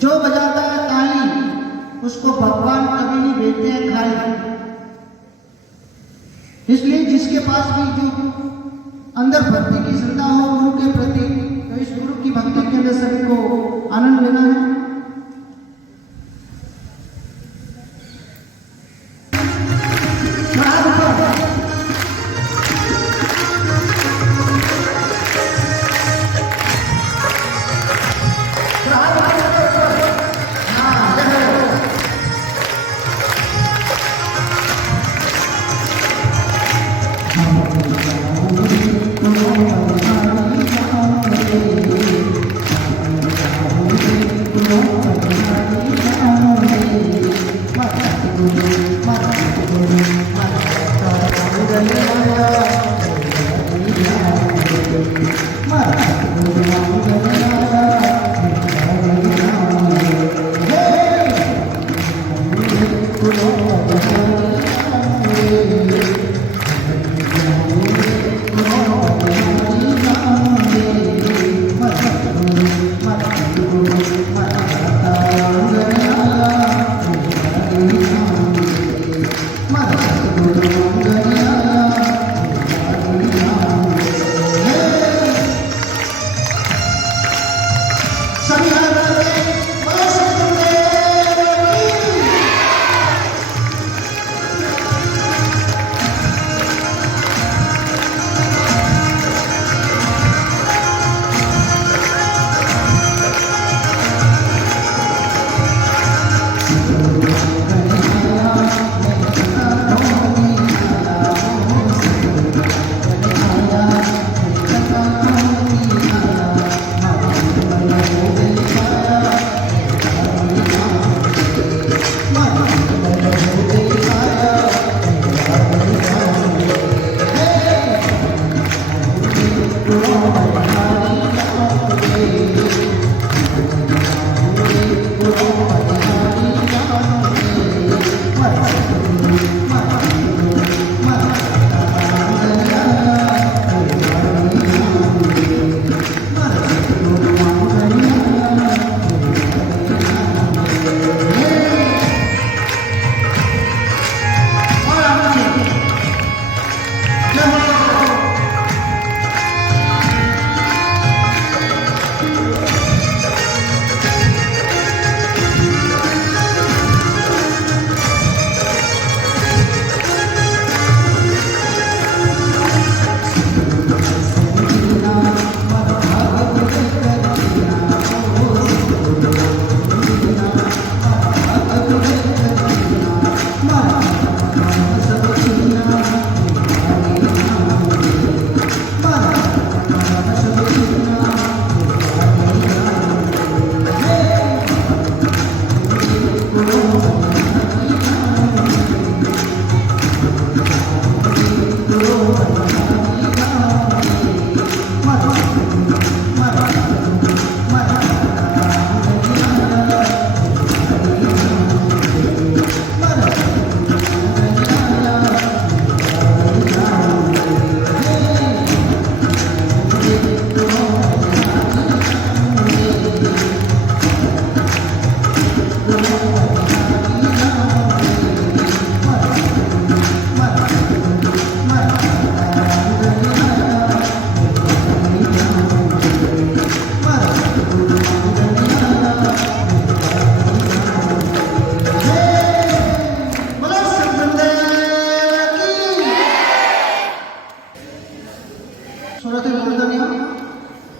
जो बजाता है ताली उसको भगवान कभी नहीं भेजते हैं खाली। इसलिए जिसके पास भी जो अंदर भक्ति की श्रद्धा हो गुरु के प्रति, तो इस गुरु की भक्ति के अंदर सभी को आनंद लेना है।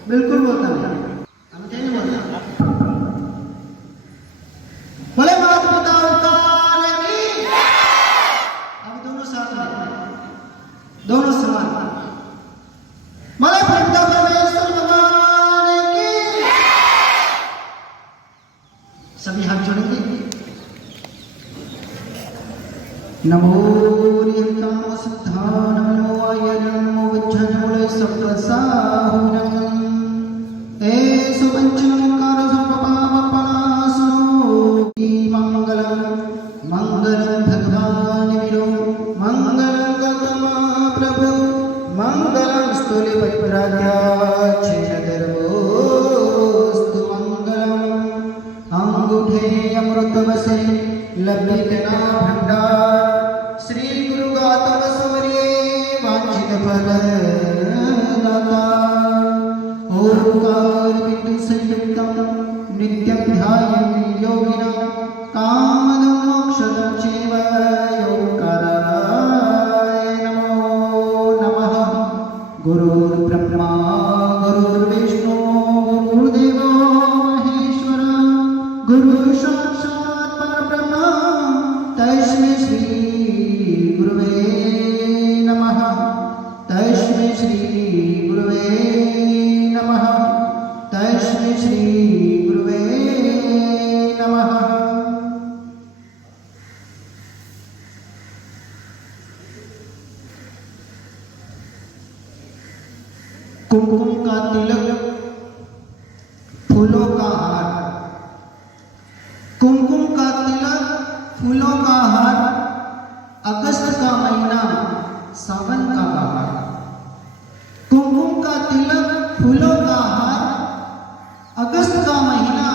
बिल्कुल बोलता नहीं, हम क्या नहीं बोलते। बोले माता पिता अवतार की, अब दोनों साथ में, दोनों समान। बोले पिता परमेश्वर भगवान की, सभी हाथ जोड़ेंगे। नमो नियंत्रण सिद्धान नमो आयनम नमो वज्रन बोले सब साहुनम मंगलम अंगूठे अमृत बसे लब्धित ना भंडार श्री गुरु गौतम सूर्य वांछित फल दाता ओंकार बिंदु संयुक्तम नित्यं ध्यायन्ति योगिनः कामदं मोक्षदं चैव योगकाराय नमो नमः। गुरुर्ब्रह्मा गुरुर्विष्णु गुरुर्देवो महेश्वर गुरु साक्षात् परब्रह्म तस्मै श्री गुरुवे नमः। तस्मै श्री गुरुवे नमः। तस्मै श्री गुरुवे नमः। कुमकुम का तिलक फूलों का हार कुमकुम का तिलक फूलों का हार अगस्त का महीना सावन का बहार। कुमकुम का तिलक फूलों का हार अगस्त का महीना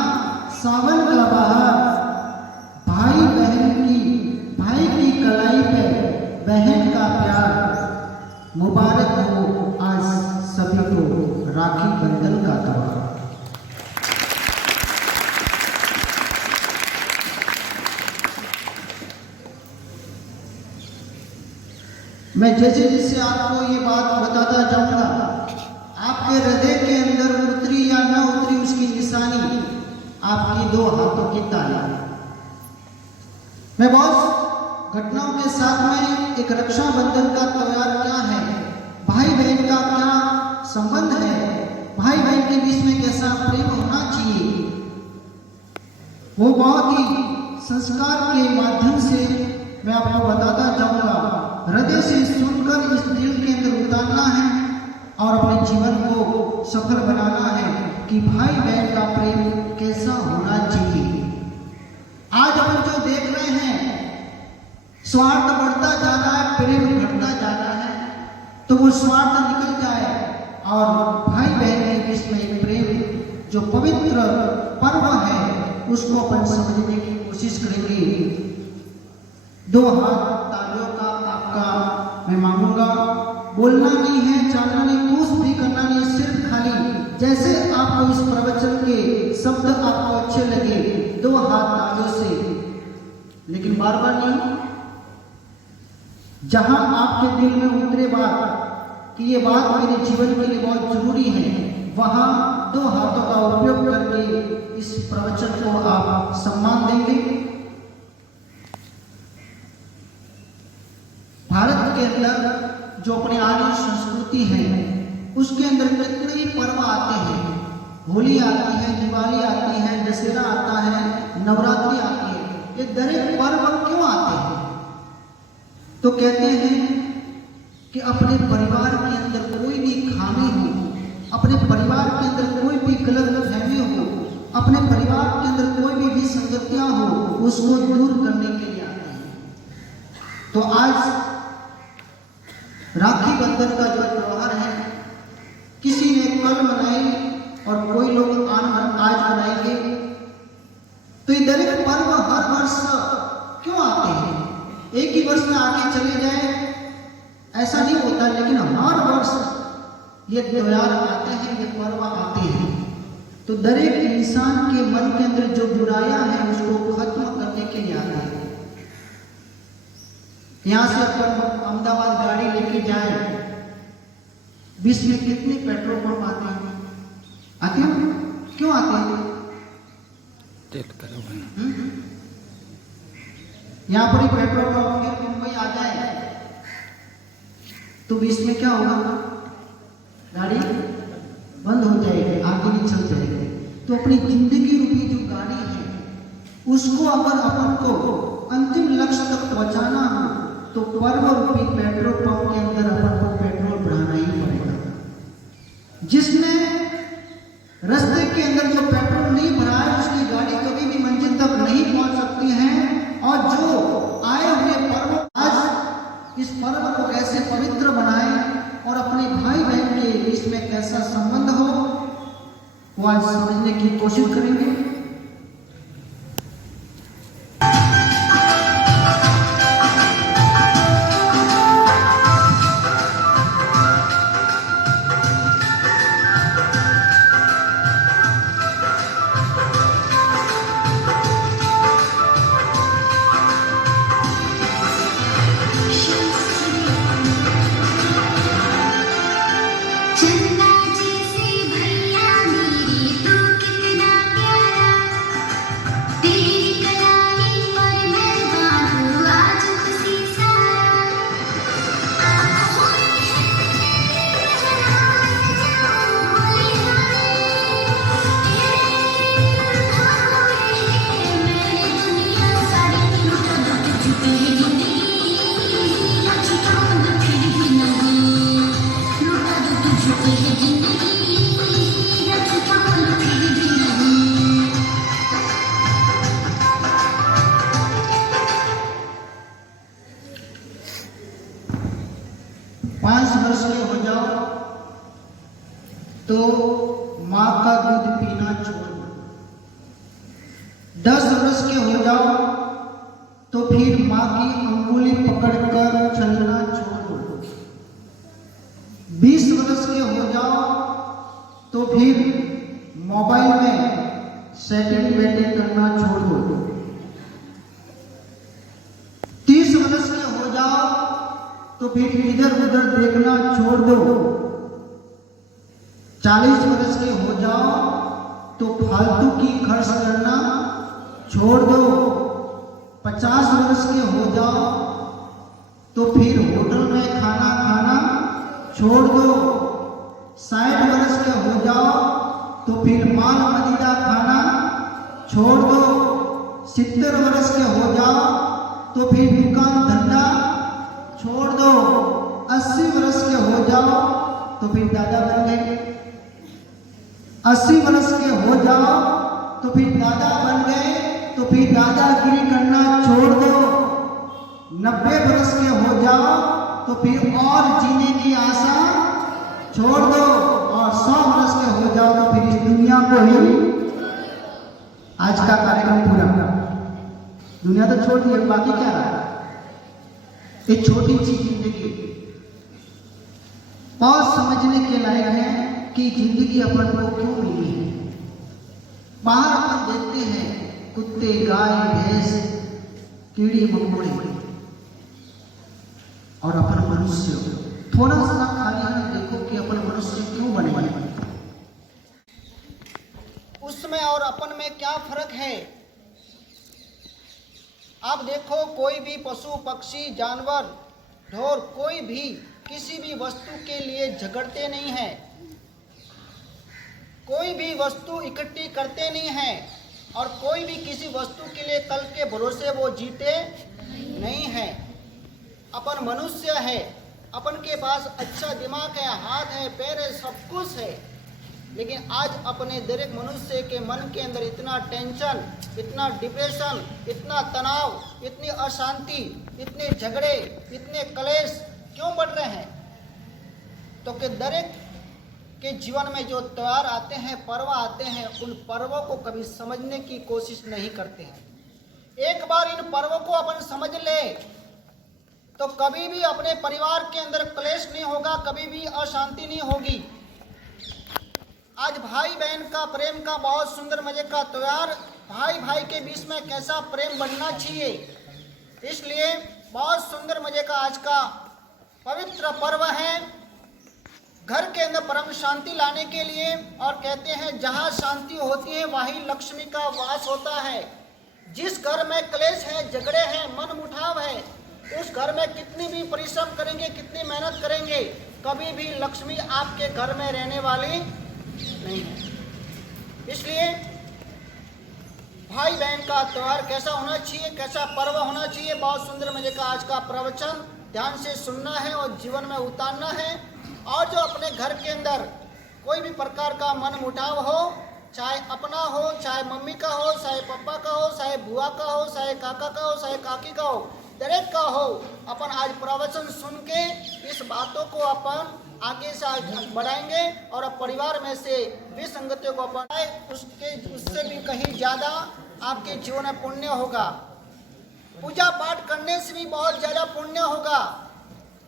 सावन का बहार। भाई की कलाई पे बहन का प्यार मुबारक हो आज सभी को राखी बंधन का त्योहार। मैं जैसे जैसे आपको ये बात बताता जाऊंगा आपके हृदय के अंदर उतरी या न उतरी उसकी निशानी आपकी दो हाथों की ताली। मैं बहुत घटनाओं के साथ में एक रक्षाबंधन का त्योहार क्या है, भाई बहन का क्या संबंध है, भाई बहन के बीच में कैसा प्रेम होना चाहिए, वो बहुत ही संस्कार के माध्यम से मैं आपको बताता जाऊंगा। हृदय से सुनकर इस दिल के अंदर उतारना है और अपने जीवन को सफल बनाना है कि भाई बहन का प्रेम कैसा होना चाहिए। आज हम जो देख रहे हैं स्वार्थ बढ़ता जा रहा है, प्रेम घटता जा रहा है, तो वो स्वार्थ निकल जाए और भाई बहन के बीच में प्रेम जो पवित्र पर्व है उसको अपन समझने की कोशिश करेंगे। दो हाथ तालियों का आपका मैं मांगूंगा। बोलना नहीं है, चालना नहीं, कुछ भी करना नहीं, सिर्फ खाली जैसे आपको इस प्रवचन के शब्द आपको अच्छे लगे दो हाथ तालियों से, लेकिन बार बार नहीं। जहां आपके दिल में उतरे बात कि ये बात मेरे जीवन के लिए बहुत जरूरी है, वहां दो हाथों का उपयोग करके इस प्रवचन को आप सम्मान देंगे। भारत के अंदर जो अपने आर्य संस्कृति है उसके अंदर कितने ही पर्व आते हैं। होली आती है, दिवाली आती है, दशहरा आता है, नवरात्रि आती है। ये दरेक पर्व क्यों आते हैं? तो कहते हैं कि अपने परिवार के अंदर कोई भी खामी हो, अपने परिवार के अंदर कोई भी गलतफहमी हो, अपने परिवार के अंदर कोई भी विसंगतियां हो, उसको दूर करने के लिए आते हैं। तो आज राखी बंधन का जो त्योहार है, किसी ने कल मनाई और कोई लोग आज मनाएंगे। तो ये दरेक पर्व हर वर्ष क्यों आते हैं? एक ही वर्ष में आगे चले जाए ऐसा नहीं होता, लेकिन हर वर्ष ये त्योहार आते हैं, ये पर्व आते हैं। तो दरेक इंसान के मन के अंदर जो बुराइयां हैं उसको खत्म करने के लिए आते हैं। यहां से अपन अहमदाबाद गाड़ी लेके जाए, बीच में कितने पेट्रोल पंप आते हैं? आते हैं? क्यों आते हैं? यहां पर ही पेट्रोल पंप फिर मुंबई आ जाए तो बीच में क्या होगा? गाड़ी बंद हो जाएगी, आगे नहीं चल जाएगी। तो अपनी जिंदगी रूपी जो गाड़ी है उसको अगर अपन को अंतिम लक्ष्य तक पहुंचाना हो तो पर्व रूपी पेट्रोल पंप के अंदर अपन को पेट्रोल भराना ही पड़ेगा। जिसने रास्ते के अंदर जो पेट्रोल नहीं भरा है उसकी गाड़ी कभी भी मंजिल तक नहीं पहुंच सकती है। और जो आए हुए पर्व, आज इस पर्व को कैसे पवित्र बनाए और अपने भाई बहन के बीच में कैसा संबंध हो, वो आज समझने की कोशिश करेंगे। 10 वर्ष के हो जाओ तो फिर माँ की अंगुली पकड़कर चलना छोड़ दो। 20 वर्ष के हो जाओ तो फिर मोबाइल में सेटिंग वेटिंग करना छोड़ दो। 30 वर्ष के हो जाओ तो फिर इधर उधर देखना छोड़ दो। 40 वर्ष के हो जाओ तो फालतू की खर्च करना छोड़ दो। 50 वर्ष के हो जाओ तो फिर होटल में खाना खाना छोड़ दो। 60 वर्ष के हो जाओ तो फिर माल मदिरा खाना छोड़ दो। 70 वर्ष के हो जाओ तो फिर दुकान धंधा छोड़ दो। 80 वर्ष के हो जाओ तो फिर दादा बन गए। 80 वर्ष के हो जाओ तो फिर दादा बन गए तो फिर दादागिरी करना छोड़ दो। 90 वर्ष के हो जाओ तो फिर और जीने की आशा छोड़ दो। और 100 वर्ष के हो जाओ तो फिर इस दुनिया को ही। आज का कार्यक्रम पूरा, दुनिया तो छोड़ दी, बाकी क्या रहा? एक छोटी सी जिंदगी बहुत समझने के लायक है कि जिंदगी अपन को क्यों मिली है। बाहर अपन देखते हैं कुत्ते, गाय, भैंस, कीड़ी मकोड़े, और अपन मनुष्य। थोड़ा सा खाली हमें देखो कि अपन मनुष्य क्यों बने। उसमें और अपन में क्या फर्क है? आप देखो, कोई भी पशु, पक्षी, जानवर, ढोर, कोई भी किसी भी वस्तु के लिए झगड़ते नहीं हैं, कोई भी वस्तु इकट्ठी करते नहीं हैं, और कोई भी किसी वस्तु के लिए कल के भरोसे वो जीते नहीं हैं। अपन मनुष्य है, अपन के पास अच्छा दिमाग है, हाथ है, पैर है, सब कुछ है, लेकिन आज अपने दरेक मनुष्य के मन के अंदर इतना टेंशन, इतना डिप्रेशन, इतना तनाव, इतनी अशांति, इतने झगड़े, इतने कलेश क्यों बढ़ रहे हैं? तो कि दरेक के जीवन में जो त्योहार आते हैं, पर्व आते हैं, उन पर्वों को कभी समझने की कोशिश नहीं करते हैं। एक बार इन पर्वों को अपन समझ ले तो कभी भी अपने परिवार के अंदर क्लेश नहीं होगा, कभी भी अशांति नहीं होगी। आज भाई बहन का प्रेम का बहुत सुंदर मजे का त्योहार, भाई भाई के बीच में कैसा प्रेम बनना चाहिए, इसलिए बहुत सुंदर मजे का आज का पवित्र पर्व है। घर के अंदर परम शांति लाने के लिए, और कहते हैं जहाँ शांति होती है वहीं लक्ष्मी का वास होता है। जिस घर में क्लेश है, झगड़े हैं, मन मुठाव है, उस घर में कितनी भी परिश्रम करेंगे, कितनी मेहनत करेंगे, कभी भी लक्ष्मी आपके घर में रहने वाली नहीं है। इसलिए भाई बहन का त्योहार कैसा होना चाहिए, कैसा पर्व होना चाहिए, बहुत सुंदर मजे का आज का प्रवचन ध्यान से सुनना है और जीवन में उतारना है। और जो अपने घर के अंदर कोई भी प्रकार का मन मुटाव हो, चाहे अपना हो, चाहे मम्मी का हो, चाहे पापा का हो, चाहे बुआ का हो, चाहे काका का हो, चाहे काकी का हो, दरेक का हो, अपन आज प्रवचन सुन के इस बातों को अपन आगे से आगे बढ़ाएंगे और अब परिवार में से विसंगतियों को अपन उससे भी कहीं ज़्यादा आपके जीवन में पुण्य होगा। पूजा पाठ करने से भी बहुत ज़्यादा पुण्य होगा।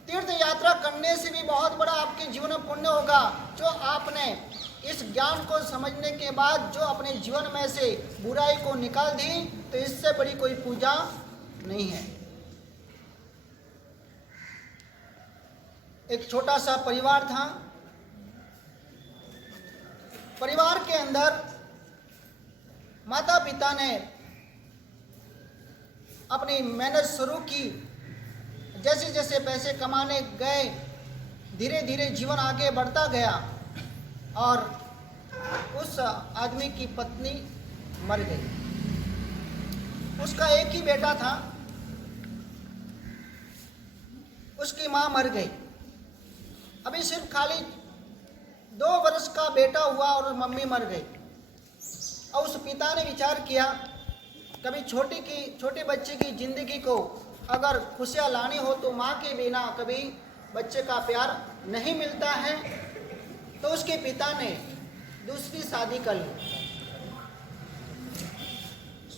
तीर्थ यात्रा करने से भी बहुत बड़ा आपके जीवन में पुण्य होगा। जो आपने इस ज्ञान को समझने के बाद जो अपने जीवन में से बुराई को निकाल दी, तो इससे बड़ी कोई पूजा नहीं है। एक छोटा सा परिवार था। परिवार के अंदर माता पिता ने अपनी मेहनत शुरू की। जैसे जैसे पैसे कमाने गए, धीरे धीरे जीवन आगे बढ़ता गया और उस आदमी की पत्नी मर गई। उसका एक ही बेटा था, उसकी माँ मर गई। अभी सिर्फ खाली 2 वर्ष का बेटा हुआ और मम्मी मर गई। और उस पिता ने विचार किया, कभी छोटे बच्चे की ज़िंदगी को अगर खुशियाँ लानी हो तो माँ के बिना कभी बच्चे का प्यार नहीं मिलता है। तो उसके पिता ने दूसरी शादी कर ली।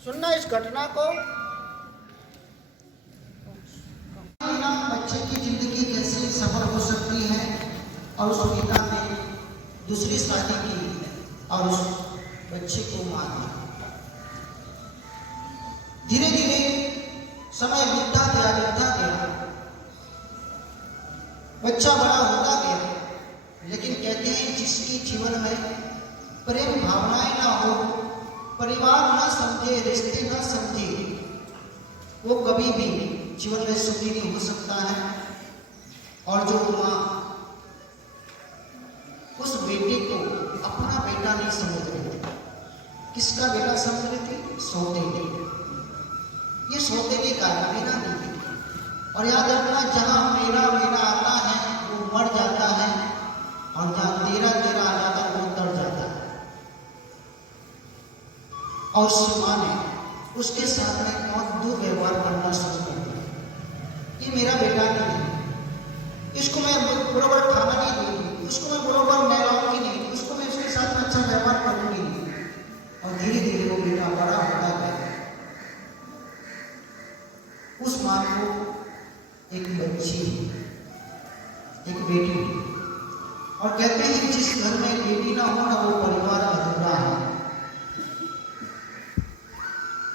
सुनना इस घटना को। बिना बच्चे की जिंदगी कैसे सफल हो सकती है, और उस पिता ने दूसरी शादी की और उस बच्चे को मार दिया। धीरे धीरे समय बीतता गया, बच्चा बड़ा होता गया। लेकिन कहते हैं जिसके जीवन में प्रेम भावनाएं ना हो, परिवार ना समझे, रिश्ते ना समझे, वो कभी भी जीवन में सुखी नहीं हो सकता है। और जो माँ उस बेटे को अपना बेटा नहीं समझ रही थी, किसका बेटा समझ रही थी? सौतेली। ये सौतेली का मेरा नहीं है। और याद रखना, जहां मेरा मेरा आता है वो मर जाता है, और जहां तेरा तेरा आ जाता है वो तर जाता है। और उस माँ ने उसके साथ में बहुत दुर्व्यवहार करना शुरू कर दिया। ये मेरा बेटा नहीं है, इसको मैं बरोबर खाना नहीं दूंगी, उसको मैं बरोबर नहलाऊंगी नहीं, उसको मैं उसके साथ में अच्छा व्यवहार करूंगी नहीं। और धीरे धीरे वो बेटा बड़ा होता गया। उस माँ को एक बच्ची, एक बेटी, और कहते हैं जिस घर में बेटी ना हो ना वो परिवार अधूरा है।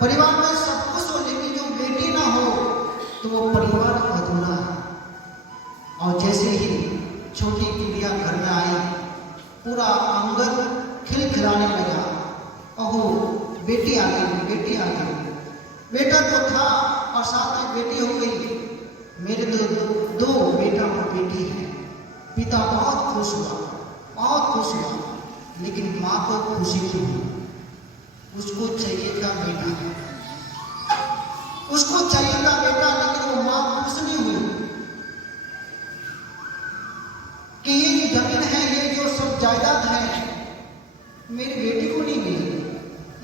परिवार में सब कुछ हो, लेकिन जो बेटी ना हो तो वो परिवार अधूरा है। और जैसे ही छोटी गुड़िया घर में आई, पूरा आंगन खिलखिलाने लगा। ओहो, बेटी आ गई, बेटी आ गई। बेटा तो था और साथ में बेटी हो गई। मेरे तो दो बेटा और बेटी है। पिता बहुत खुश हुआ, बहुत खुश हुआ, लेकिन माँ को खुशी नहीं हुई। उसको चाहिए था बेटा, उसको चाहिए था बेटा, लेकिन वो माँ खुश नहीं हुई कि ये जो जमीन है, ये जो सब जायदाद है, मेरी बेटी को नहीं मिली,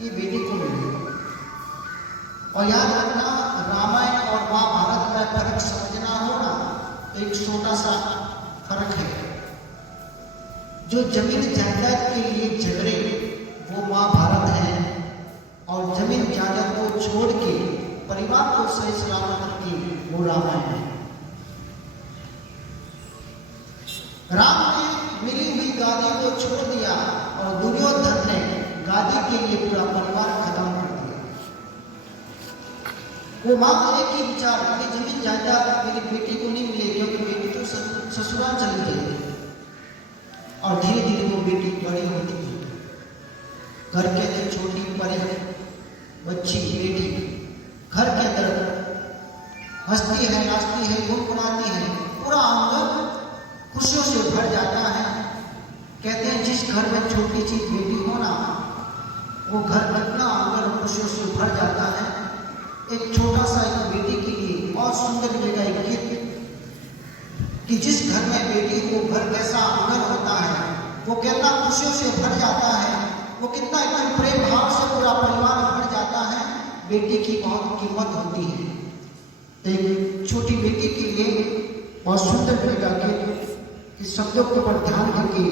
ये बेटी को मिली। और याद रखना, रामायण और महाभारत में फर्क समझना हो ना, एक छोटा सा फर्क है। जो जमीन जायदाद के लिए झगड़े वो महाभारत है, और जमीन जायदाद को छोड़ के परिवार को सही सलामत रखे वो रामायण है। राम ने मिली हुई गादी को छोड़ दिया, और दुर्योधन ने गादी के लिए पूरा परिवार खत्म कर दिया। वो माँ का एक ही विचार, ये जमीन जायदाद मेरी बेटी को नहीं मिलेगी, क्योंकि बेटी तो ससुराल चली गई। और धीरे धीरे वो बेटी बड़ी होती गई। घर के अंदर छोटी बड़ी बच्ची बेटी घर के अंदर हंसती है, नाचती है, गुनगुनाती है, पूरा आंगन खुशियों से भर जाता है। कहते हैं जिस घर में छोटी सी बेटी हो ना, वो घर इतना आंगन खुशियों से भर जाता है। एक छोटा सा एक बेटी के लिए बहुत सुंदर मिलेगा एक गीत कि जिस घर में बेटी हो, घर कैसा आंगन होता है, वो कितना खुशियों से भर जाता है, वो कितना एकदम प्रेम भाव से पूरा परिवार भर जाता है। बेटी की बहुत कीमत होती है। तो एक छोटी बेटी के लिए बहुत सुंदर मिलेगा कि शब्दों के ऊपर ध्यान करके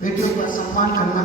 बेटियों का सम्मान करना।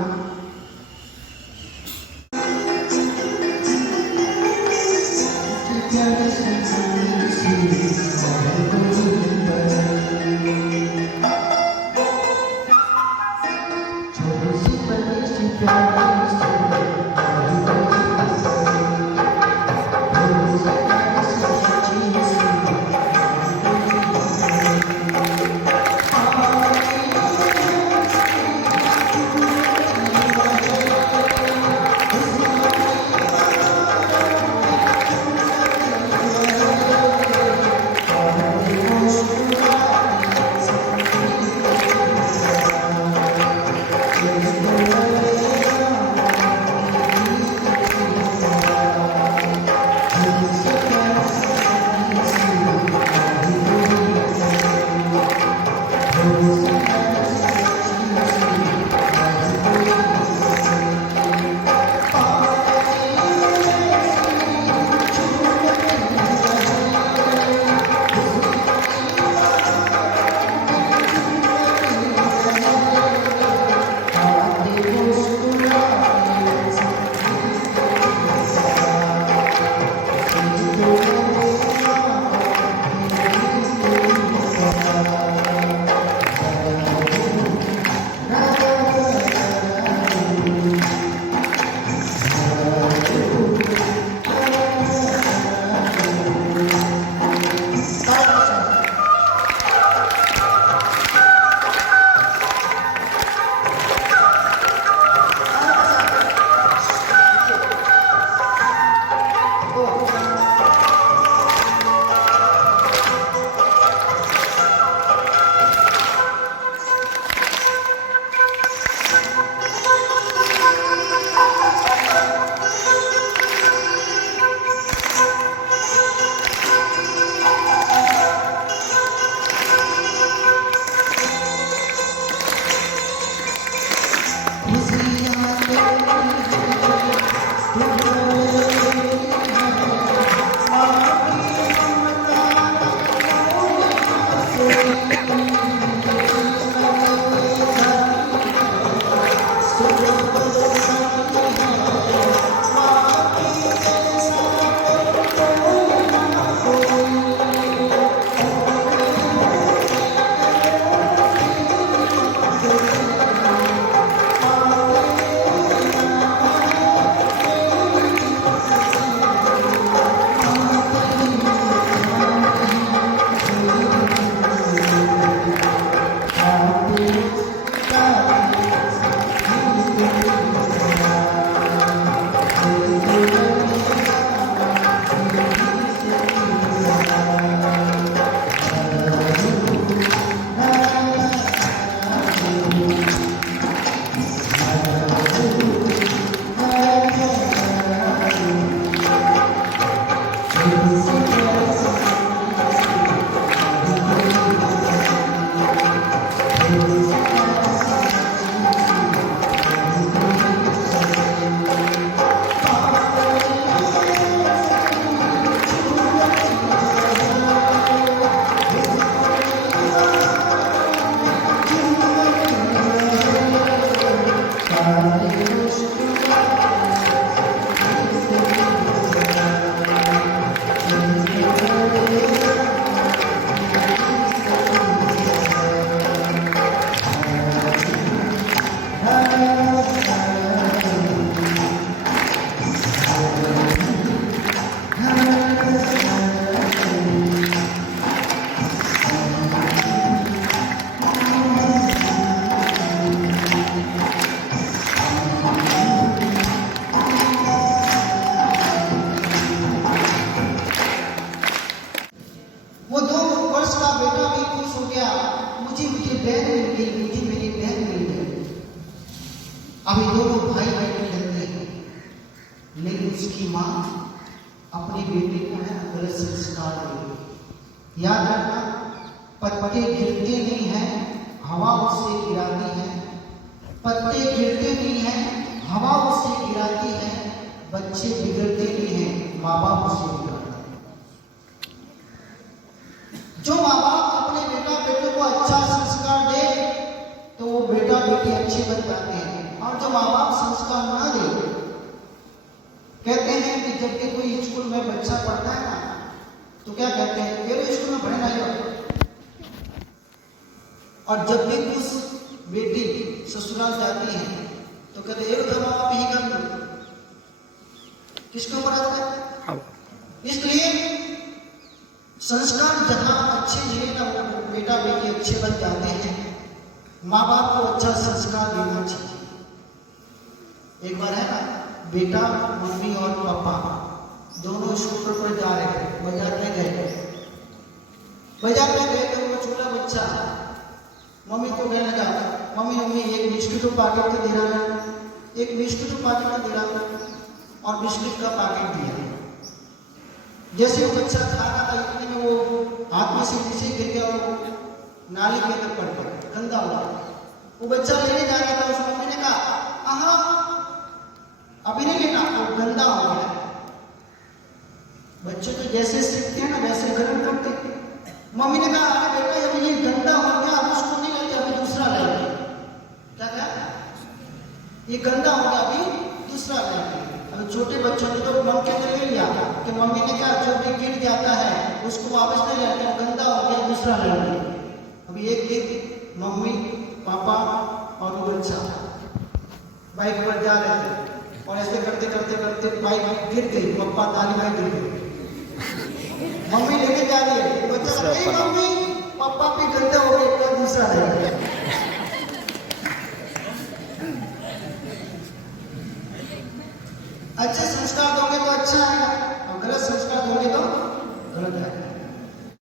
वो 2 वर्ष का बेटा भी खुश हो गया, मुझे बहन मिल गई, मुझे मेरी बहन मिल गई। अभी दोनों भाई बहन खेलते हैं, लेकिन उसकी माँ अपनी बेटी को है गलत संस्कार देगी। याद रखना, पत्ते गिरते नहीं हैं, हवा उससे गिराती है। पत्ते गिरते नहीं हैं, हवा उससे गिराती है। बच्चे बिगड़ते नहीं हैं, माँ बाप उससे बिगाड़ते हैं। जो माँ बाप अपने बेटा बेटे को अच्छा संस्कार दे तो वो बेटा बेटी अच्छे बन जाते हैं, और जो माँ बाप संस्कार ना दे, कहते हैं कि जब भी कोई स्कूल में बच्चा पढ़ता है ना, तो क्या कहते हैं, तेरे स्कूल में पढ़ना ही। और जब भी कुछ बेटी ससुराल जाती है तो कहते हैं उधर माँ बाप ही कर लो। किसके ऊपर आता है? इसलिए संस्कार जहां अच्छे मिले ना, वो बेटा बेटी अच्छे बन जाते हैं। माँ बाप को अच्छा संस्कार देना चाहिए। एक बार है ना, बेटा मम्मी और पापा दोनों स्कूटर पर जा रहे थे, बाजार में गए तो वो छोटा बच्चा मम्मी को कहने लगा, मम्मी एक बिस्किट का पैकेट तो दे रहा है, एक बिस्किट का पैकेट दे रहा है, और बिस्किट का पैकेट दिया। जैसे वो बच्चा खा रहा था, इतने में वो हाथ में से नीचे गिर गया, वो नाली के अंदर पड़ गया, गंदा हुआ। वो बच्चा लेने जा रहा था, उस मम्मी ने कहा हाँ अभी नहीं लेना, वो गंदा हो गया। बच्चे तो जैसे सीखते हैं ना वैसे गर्म करते। मम्मी ने कहा अरे बेटा अभी ये गंदा हो गया, अब उसको नहीं लेते, अभी दूसरा लेंगे। क्या कहा? ये गंदा हो गया, अभी दूसरा लेंगे। अभी छोटे बच्चों ने तो मम के ले लिया कि मम्मी ने कहा जो भी गिर जाता है उसको वापस नहीं लेते, गंदा हो गया, दूसरा लेंगे। अभी एक मम्मी पापा और वो बच्चा बाइक पर जा रहे थे, और ऐसे करते करते करते बाइक गिर गई, पापा ताली में गिर गए। मम्मी लेके जा रही है, बच्चा मम्मी पापा भी गंदे हो